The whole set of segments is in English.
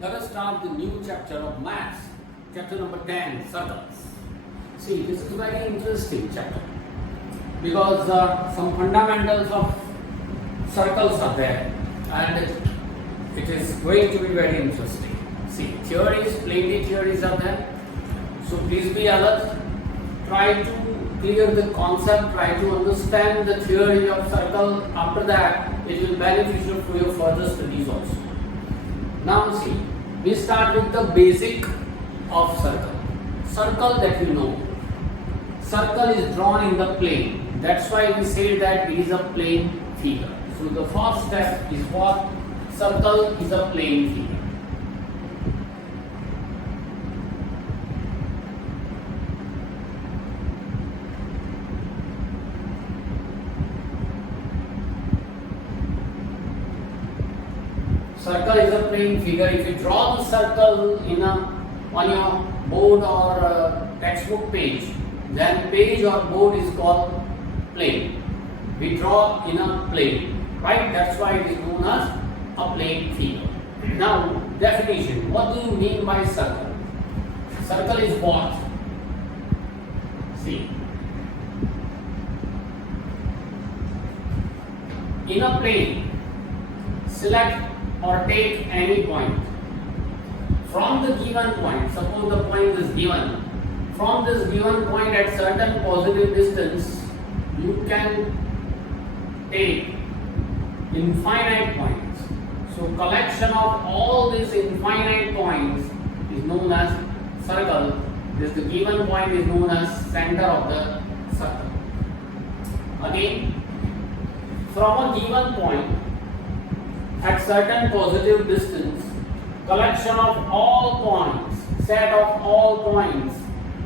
Let us start the new chapter of maths, chapter number 10, circles. See, this is a very interesting chapter because some fundamentals of circles are there and it is going to be very interesting. See, theories, plenty theories are there. So please be alert. Try to clear the concept, try to understand the theory of circle. After that, it will be beneficial for your further studies also. Now see, we start with the basic of circle. Circle that you know. Circle is drawn in the plane. That's why we say that it is a plane figure. So the first step is what? Circle is a plane figure. Circle is a plane figure. If you draw the circle on your board or textbook page, then page or board is called plane. We draw in a plane, right? That's why it is known as a plane figure. Now, definition. What do you mean by circle? Circle is what? See. In a plane, select or take any point. From the given point, suppose the point is given. From this given point at certain positive distance, you can take infinite points. So collection of all these infinite points is known as circle. This the given point is known as center of the circle. Again, from a given point at certain positive distance, collection of all points, set of all points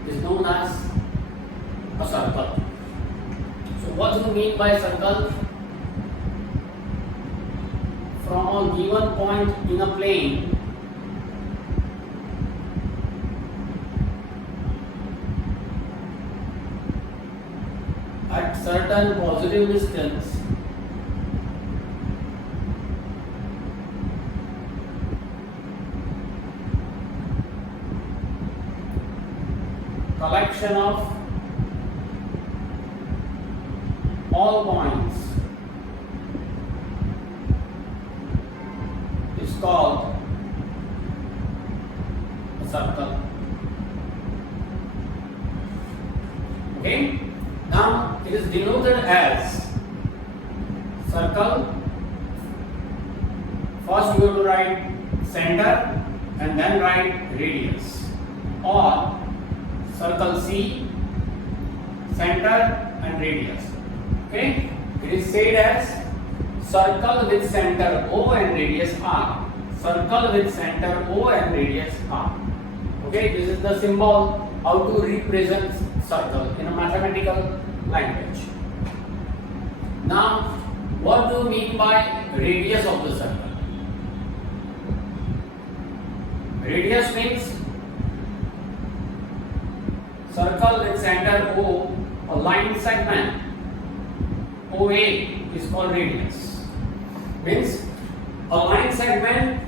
is known as a circle. So what do you mean by circle? From a given point in a plane, at certain positive distance, collection of all points is called a circle. Okay? Now it is denoted as circle. First we have to write center and then write radius, or circle C, center and radius. Okay? It is said as circle with center O and radius R. Circle with center O and radius R. Okay? This is the symbol how to represent circle in a mathematical language. Now, what do you mean by radius of the circle? Radius means circle with center O, a line segment OA is called radius. Means a line segment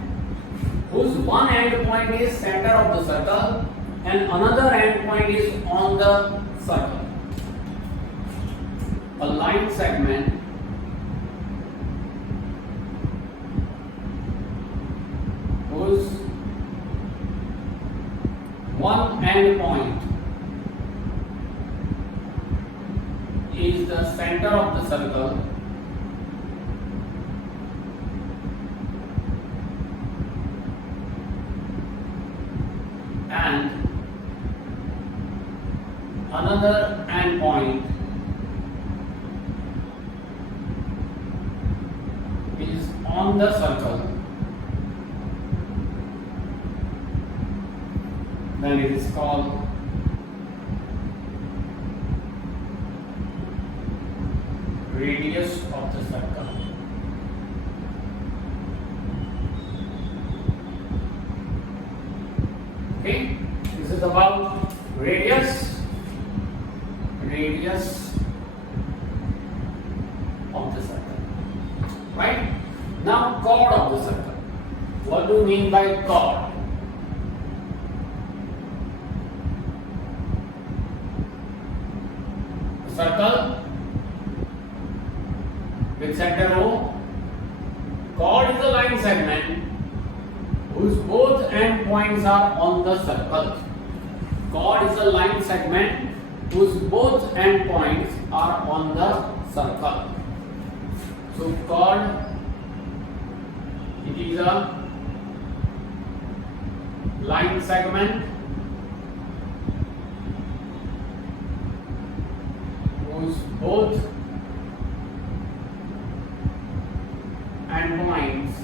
whose one end point is center of the circle and another end point is on the circle. A line segment whose one end point is the center of the circle and another end point is on the circle, then it is called radius of the circle. Okay, this is about radius of the circle, right? Now chord of the circle. What do you mean by chord? Circle with center O. Chord is a line segment whose both end points are on the circle. Chord is a line segment whose both end points are on the circle. So chord, it is a line segment whose both end points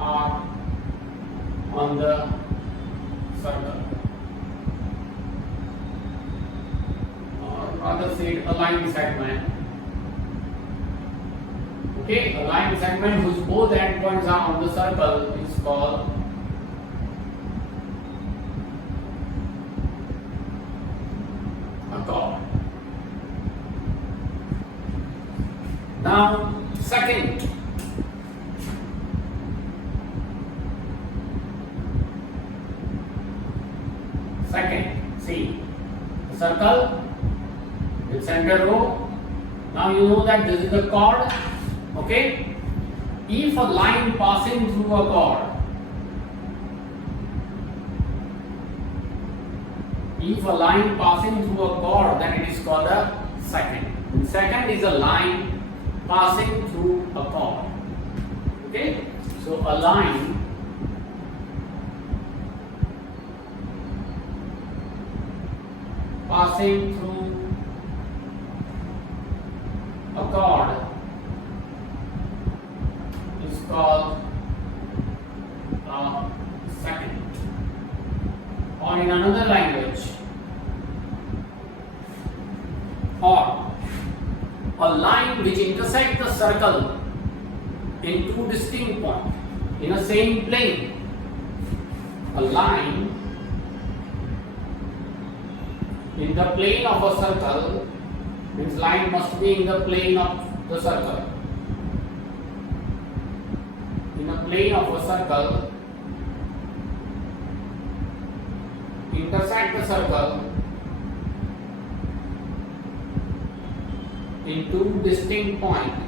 are on the circle, or rather say a line segment. Okay, a line segment whose both endpoints are on the circle is called a chord. Now, second, see, the circle with center O. Now you know that this is the chord. Okay, if a line passing through a chord, then it is called a second. Second is a line passing through a chord. Okay, so a line passing through a chord is called a second. Or in another language, or a line which intersects the circle in two distinct points in a same plane. A line in the plane of a circle means line must be in the plane of the circle. In a plane of a circle, intersect the circle in two distinct points.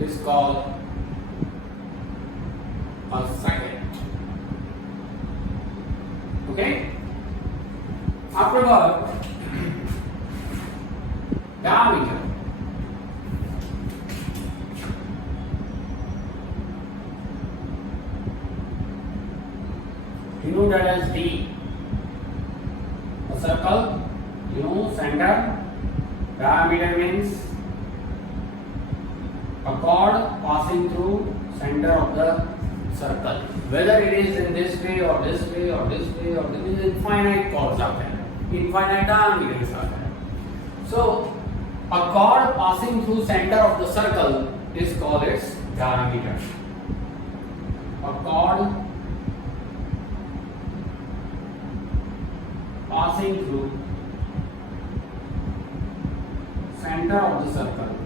Is called a second. Okay? Afterward, diameter. You know that as D. A circle, you know, center. Diameter means a chord passing through center of the circle. Whether it is in this way or this way or this way or this way, infinite chords are there. Infinite diameters are there. So, a chord passing through center of the circle is called its diameter. A chord passing through center of the circle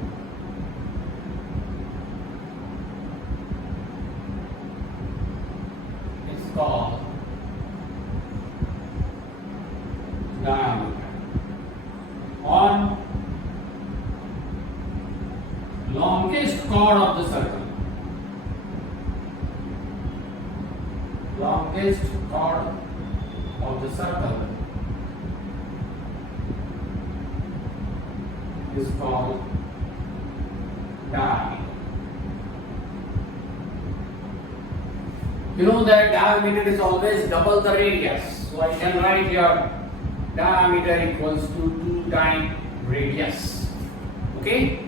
is called diameter. On longest chord of the circle, longest chord of the circle is called diameter. You know that diameter is always double the radius. So I can write here diameter equals to 2 times radius. Okay?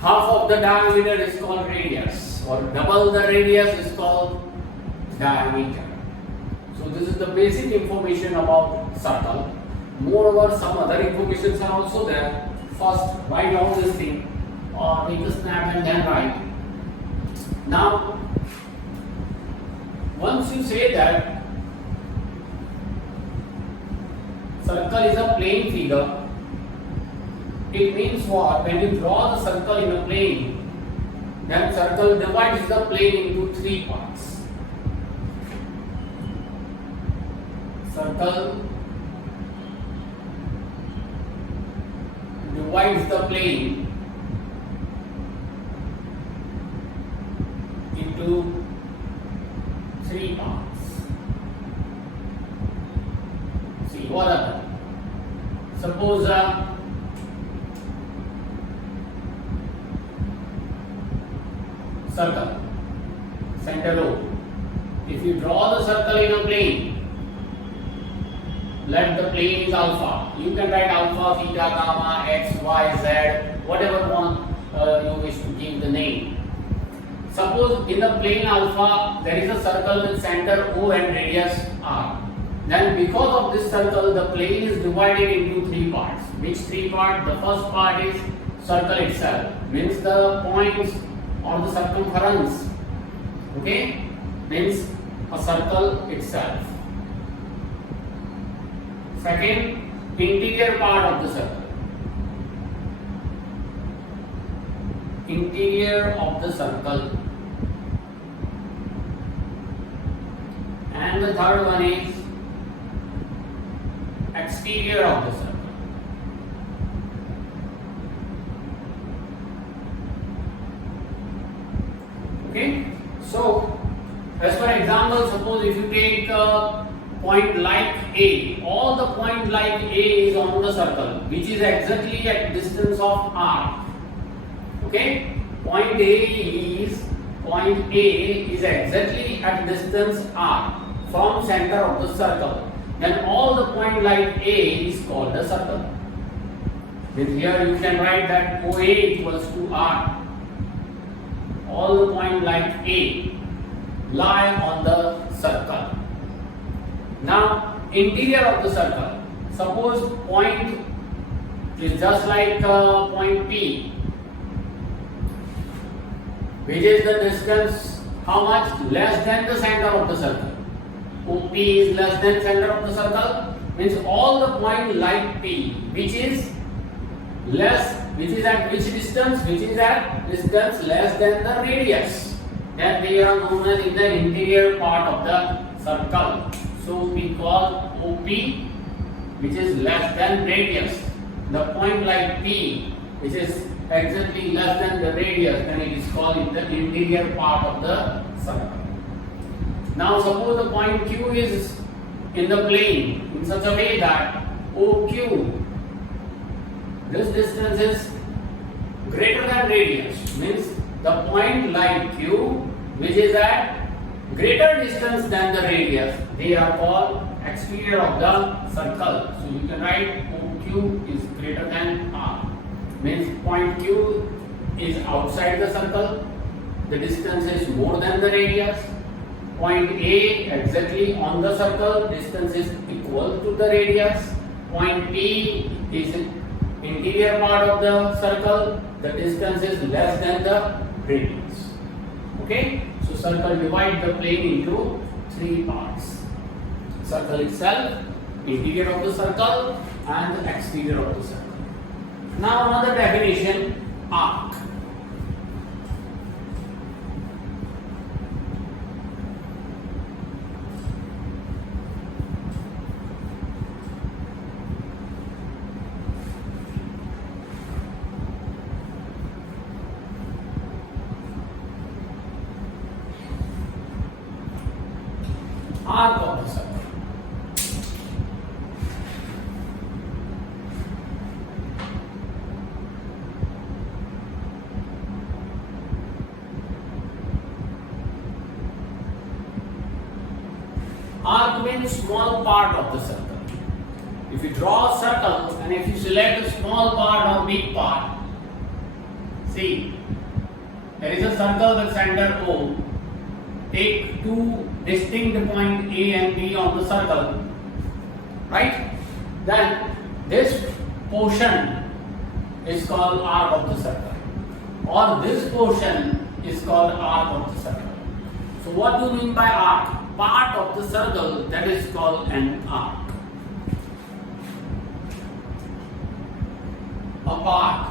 Half of the diameter is called radius, or double the radius is called diameter. So this is the basic information about circle. Moreover, some other informations are also there. First, write all this thing, or make a snap and then write. Now, once you say that circle is a plane figure, it means what? When you draw the circle in a plane, then circle divides the plane into three parts. Circle divides the plane into three parts. See, what are them? Suppose circle, center O. If you draw the circle in a plane, let the plane is alpha. You can write alpha, theta, gamma, x, y, z, whatever one you wish to give the name. Suppose in the plane alpha there is a circle with center O and radius r. Then because of this circle the plane is divided into three parts. Which three parts? The first part is circle itself, means the points or the circumference. Okay, means a circle itself. Second, interior part of the circle. Interior of the circle. And the third one is exterior of the circle. Okay, so as for example, suppose if you take point like A, all the point like A is on the circle, which is exactly at distance of r. Okay, point A is exactly at distance r from center of the circle. Then all the point like A is called a circle. Then here you can write that OA equals to r. All the point like A lie on the circle. Now, interior of the circle. Suppose point is just like point P, which is the distance how much? Less than the center of the circle. OP is less than center of the circle, means all the point like P, which is at which distance? Which is at distance less than the radius. Then they are known as in the interior part of the circle. So we call OP, which is less than radius. The point like P, which is exactly less than the radius, then it is called in the interior part of the circle. Now suppose the point Q is in the plane in such a way that OQ, this distance is greater than radius, means the point like Q, which is at greater distance than the radius, they are called exterior of the circle. So you can write OQ is greater than R, means point Q is outside the circle, the distance is more than the radius. Point A exactly on the circle, distance is equal to the radius. Point P is interior part of the circle, the distance is less than the radius. Okay, so circle divide the plane into three parts. Circle itself, interior of the circle, and the exterior of the circle. Now another definition, arc. Arc of the circle. Arc means small part of the circle. If you draw a circle and if you select a small part or big part, see, there is a circle with center O. Take two distinct points A and B on the circle, right? Then this portion is called arc of the circle, or this portion is called arc of the circle. So what do you mean by arc? Part of the circle that is called an arc. a part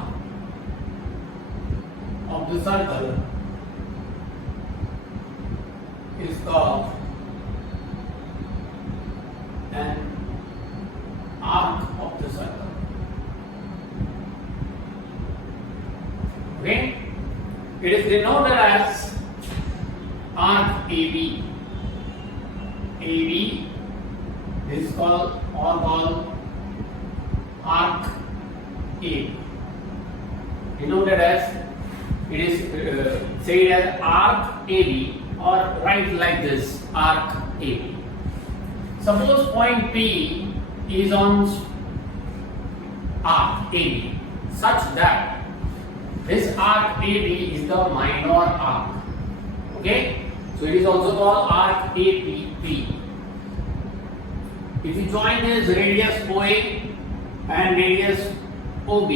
of the circle is called an arc of the circle. Okay? It is denoted as arc AB. AB is called arc AB. Denoted as, it is said as arc AB, or write like this, arc AB. Suppose point P is on arc AB such that this arc AB is the minor arc. Okay? So it is also called arc APP. If you join this radius OA and radius OB,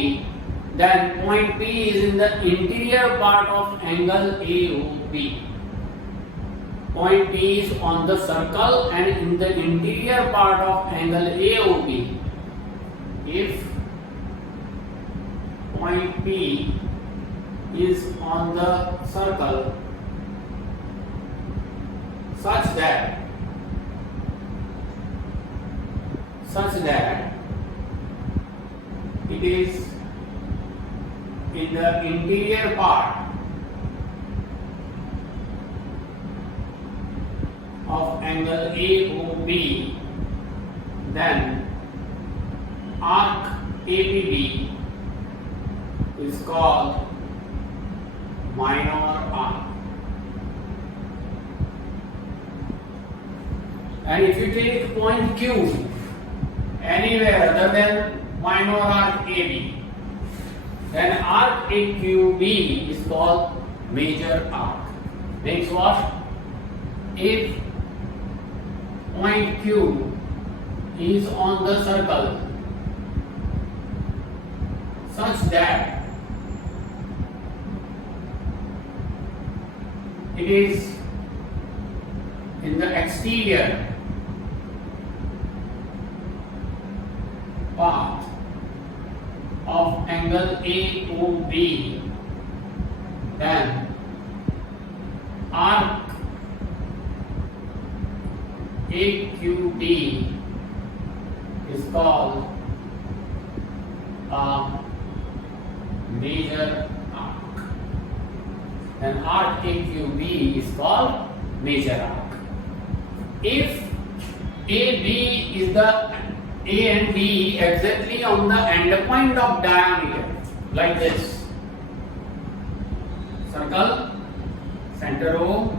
then point P is in the interior part of angle AOB. Point P is on the circle and in the interior part of angle AOB. If point P is on the circle such that it is in the interior part of angle AOB, then arc ABB is called minor arc. And if you take point Q anywhere other than minor arc AB, then arc AQB is called major arc. Next what? If point Q is on the circle such that it is in the exterior part of angle AOB, then arc AQB is called a major arc. Then arc AQB is called major arc. If AB is the A and B exactly on the end point of diameter, like this, circle, center O,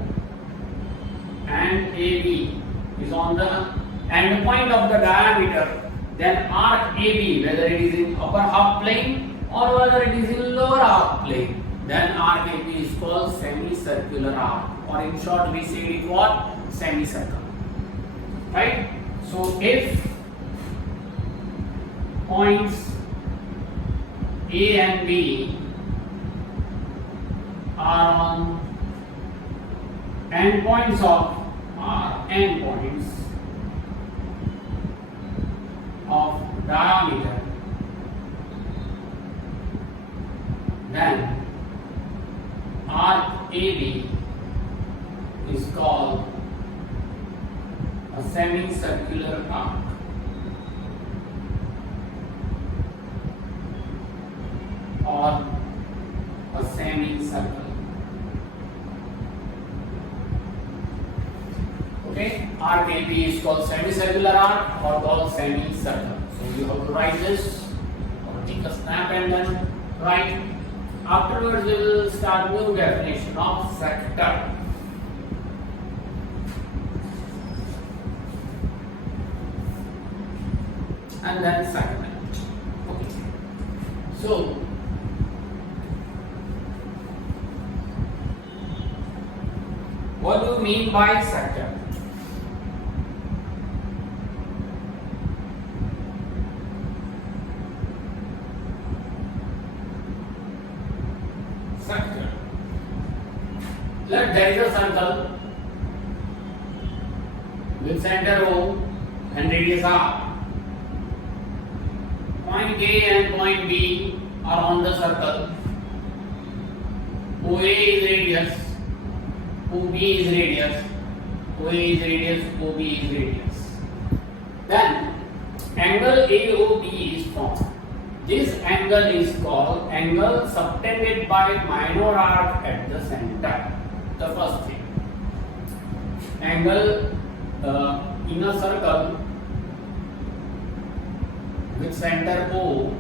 and AB is on the end point of the diameter, then arc AB, whether it is in upper half plane or whether it is in lower half plane, then arc AB is called semicircular arc, or in short we say it what? Semicircle. Right? So if points A and B are on endpoints of diameter, then arc AB is called a semicircular arc. Or a semicircle. Okay, arc AB is called semicircular arc or called semicircle. So you have to write this or take a snap and then write. Afterwards, we will start new definition of sector. And then segment. Okay. So what do you mean by sector? Sector. Let there is a circle with center O and radius R. point A and point B are on the circle. OA is radius, OB is radius, OA is radius, OB is radius. Then angle AOB is formed. This angle is called angle subtended by minor arc at the center. The first thing. Angle in a circle with center O,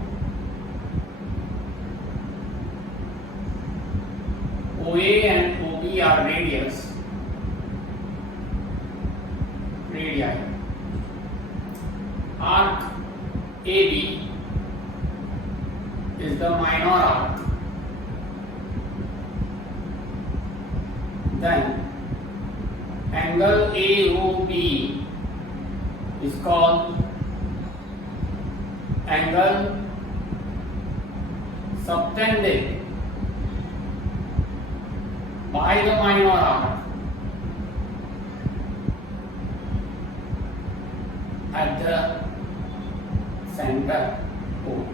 OA and OB are radii. Arc AB is the minor arc. Then angle AOB is called angle subtended by the minor arc at the center O.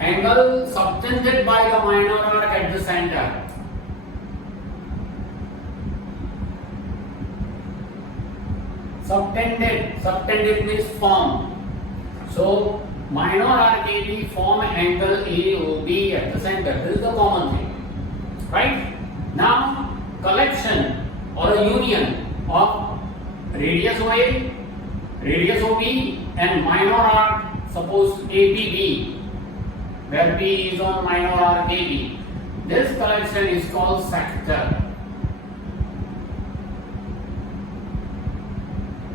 Angle subtended by the minor arc at the center. Subtended means form. So minor arc AB form angle AOB at the center. This is the common thing, right? Now collection or a union of radius OA, radius OB, and minor arc, suppose ABB, where B is on minor arc AB. This collection is called sector.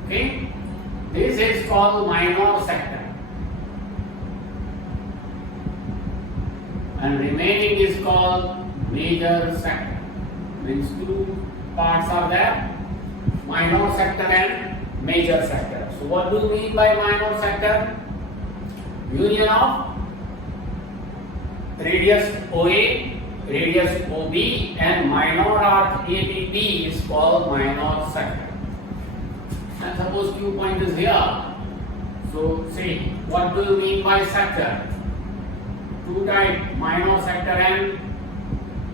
Okay, this is called minor sector, and remaining is called major sector. Means two parts are there, minor sector and major sector. So what do you mean by minor sector? Union of radius OA, radius OB, and minor arc ABB is called minor sector. And suppose Q point is here. So say, what do you mean by sector? Two types, minor sector and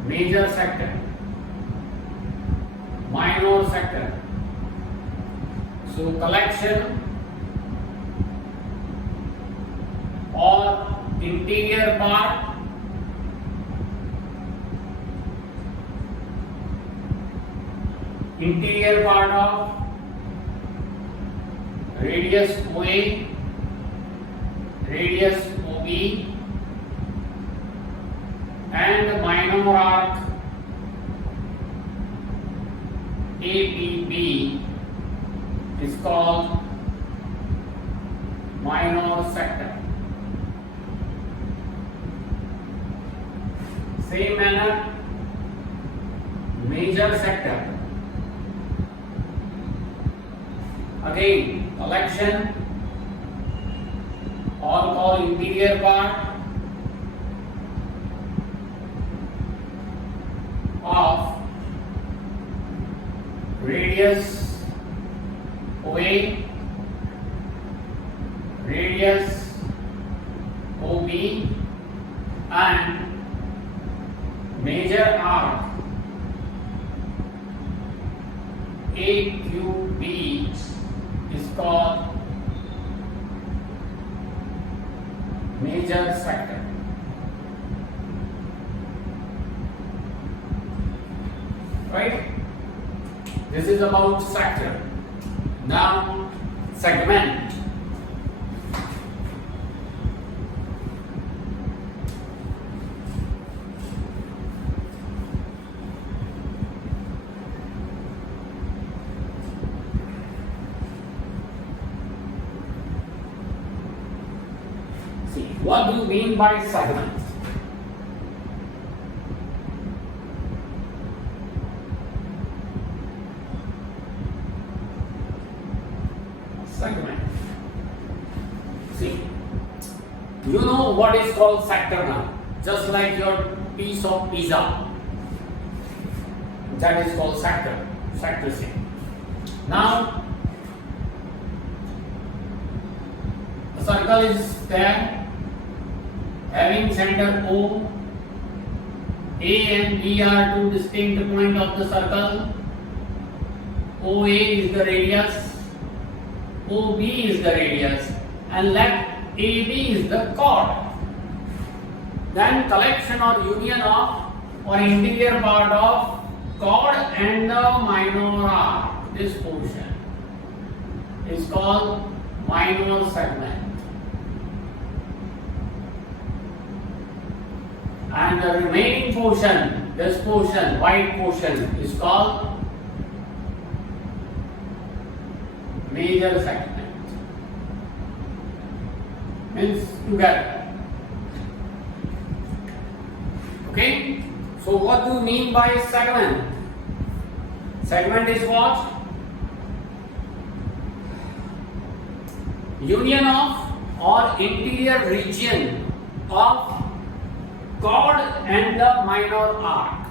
major sector. Minor sector. So collection or interior part of radius OA, radius OB, and minor arc ABB is called minor sector. Same manner, major sector. Again, collection or called interior part of radius OA, radius OB, and major arc AQB is called major sector. Right? This is about sector. Now segment. What do you mean by segment? Segment. See, you know what is called sector now. Just like your piece of pizza. That is called sector. Sector C. Now, circle is there having center O. A and B are two distinct points of the circle. OA is the radius, OB is the radius, and let AB is the chord. Then collection or union of or interior part of chord and the minor arc, this portion is called minor segment. And the remaining portion, this portion, white portion, is called major segment. Means together. Okay? So what do you mean by segment? Segment is what? Union of or interior region of chord and the minor arc.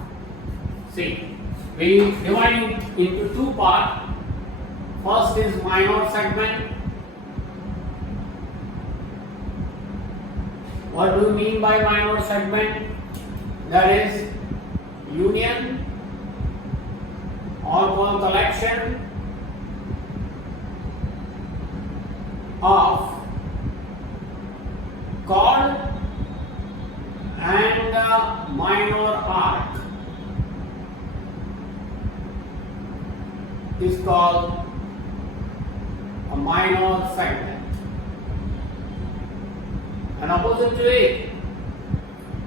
See, we divide it into two parts. First is minor segment. What do you mean by minor segment? That is union or collection of chord and the minor arc is called a minor segment. And opposite to it,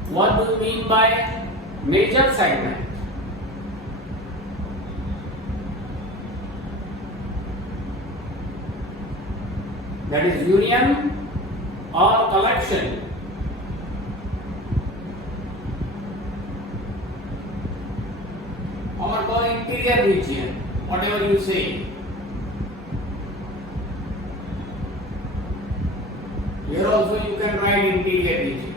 what do you mean by major segment? That is union or collection or called interior region, whatever you say. Here also you can write interior region.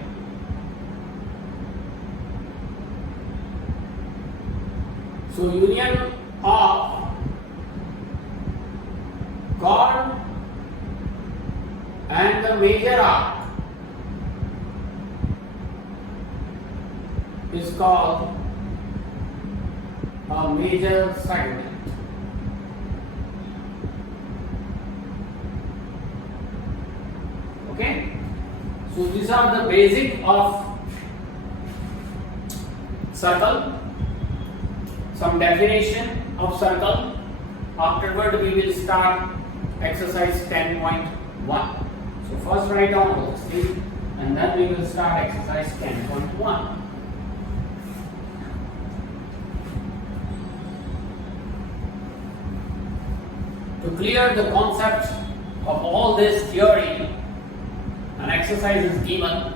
So union of chord and the major arc is called a major segment. Okay? So these are the basic of circle, some definition of circle. Afterward we will start exercise 10.1. So first write down all these and then we will start exercise 10.1. To clear the concept of all this theory, an exercise is given.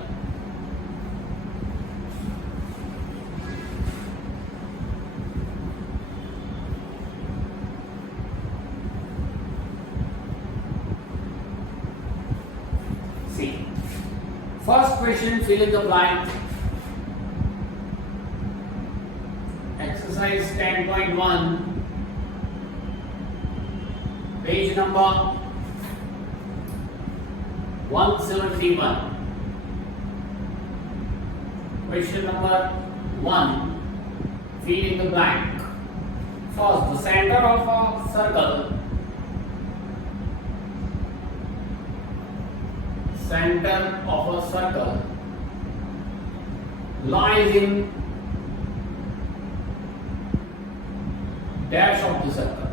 See, first question, fill in the blank. Exercise 10.1, page number 171. Question number 1, fill in the blank. First, the center of a circle. Center of a circle lies in dash of the circle.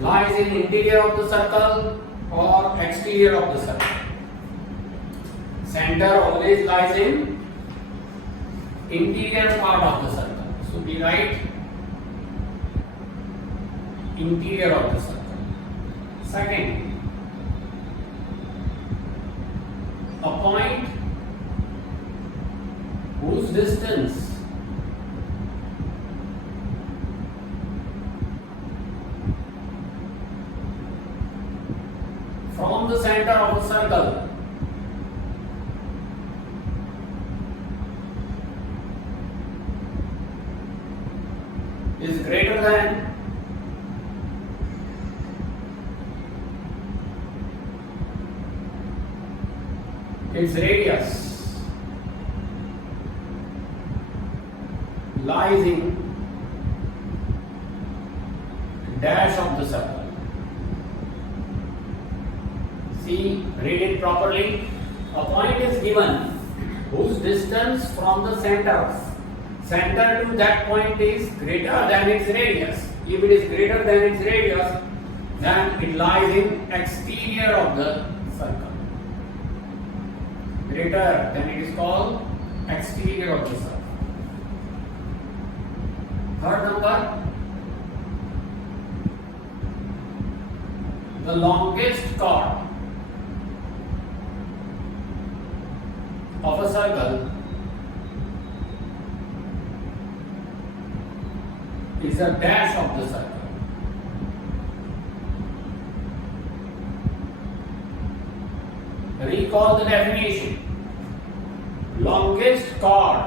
Lies in interior of the circle or exterior of the circle. Center always lies in interior part of the circle. So we write interior of the circle. Second, a point whose distance from the center of a circle is greater than its radius lies in dash of the circle. See, read it properly. A point is given whose distance from the center to that point is greater than its radius. If it is greater than its radius, then it lies in exterior of the circle. Greater than it is called exterior of the circle. Third number, the longest chord of a circle is a dash of the circle. Recall the definition. Longest chord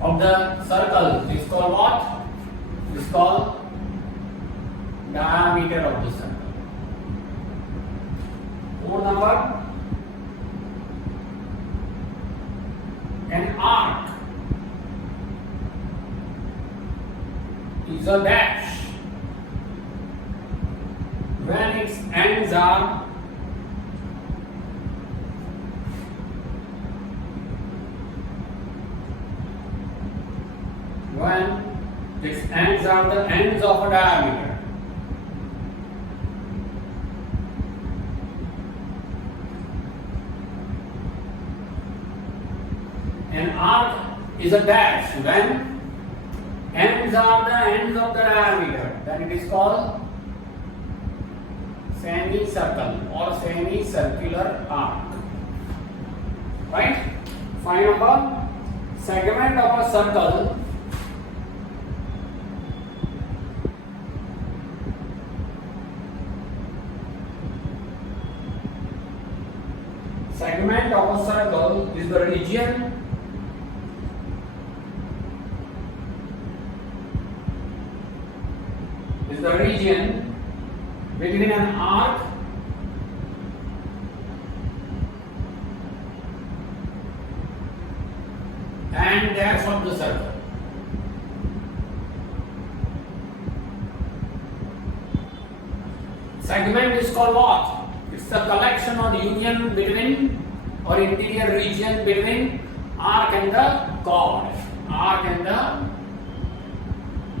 of the circle is called what? Is called diameter of the circle. Fourth number, an arc is a dash when its ends are the ends of a diameter. An arc is a dash when ends are the ends of the diameter. Then it is called semicircle or semicircular arc. Right? Find number, segment of a circle is the region between an arc and dash of the circle. Segment is called what? It's the collection or union between or interior region between arc and the chord. Arc and the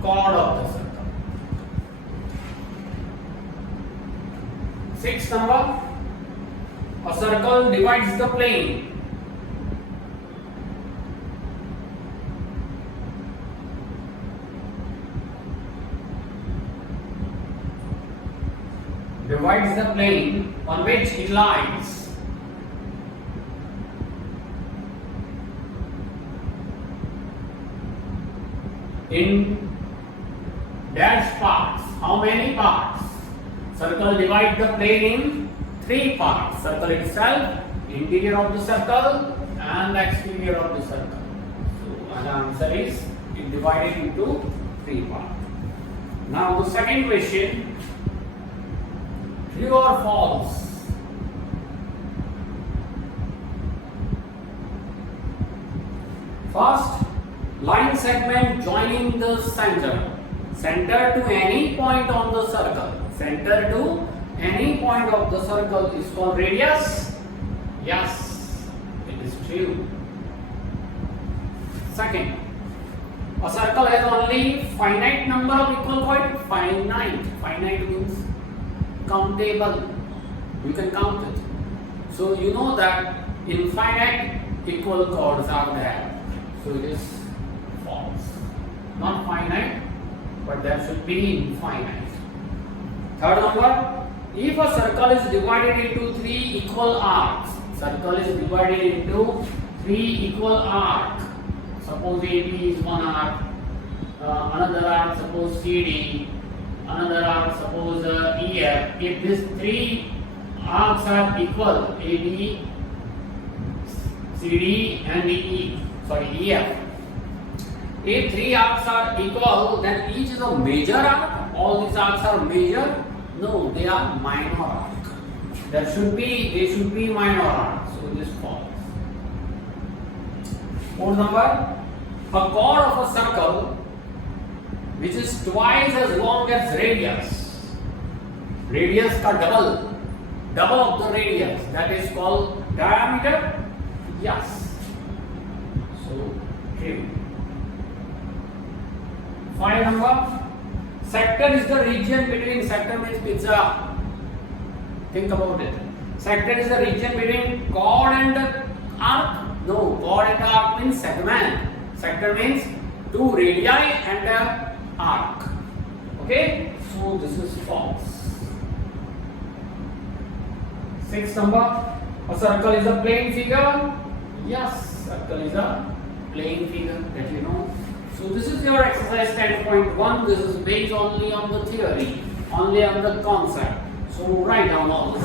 chord of the circle. Sixth number, a circle divides the plane on which it lies. In dash parts. How many parts? Circle divide the plane in 3 parts. Circle itself, interior of the circle and the exterior of the circle. So the answer is it divided into 3 parts. Now the second question, true or false? First, line segment joining the center to any point on the circle. Center to any point of the circle is called radius. Yes, it is true. Second, a circle has only finite number of equal points. Finite means countable. You can count it. So you know that infinite equal chords are there. So it is false. Not finite, but there should be infinite. Third number, if a circle is divided into 3 equal arcs, suppose AB is one arc, another arc suppose CD, another arc suppose EF. If these 3 arcs are equal, AB, CD and EF. If 3 arcs are equal, then each is a major arc. All these arcs are major. No, they are minor arc. They should be minor arcs. So this falls. Fourth number, a chord of a circle which is twice as long as radius. Radius का double of the radius. That is called diameter. Yes. So okay. 5 number, sector is the region between, sector means pizza. Think about it. Sector is the region between chord and the arc. No, chord and arc means segment. Sector means two radii and a arc. Okay, so this is false. 6 number, a circle is a plane figure. Yes, circle is a plane figure, that you know. So this is your exercise 10.1. This is based only on the theory, only on the concept. So write down all this.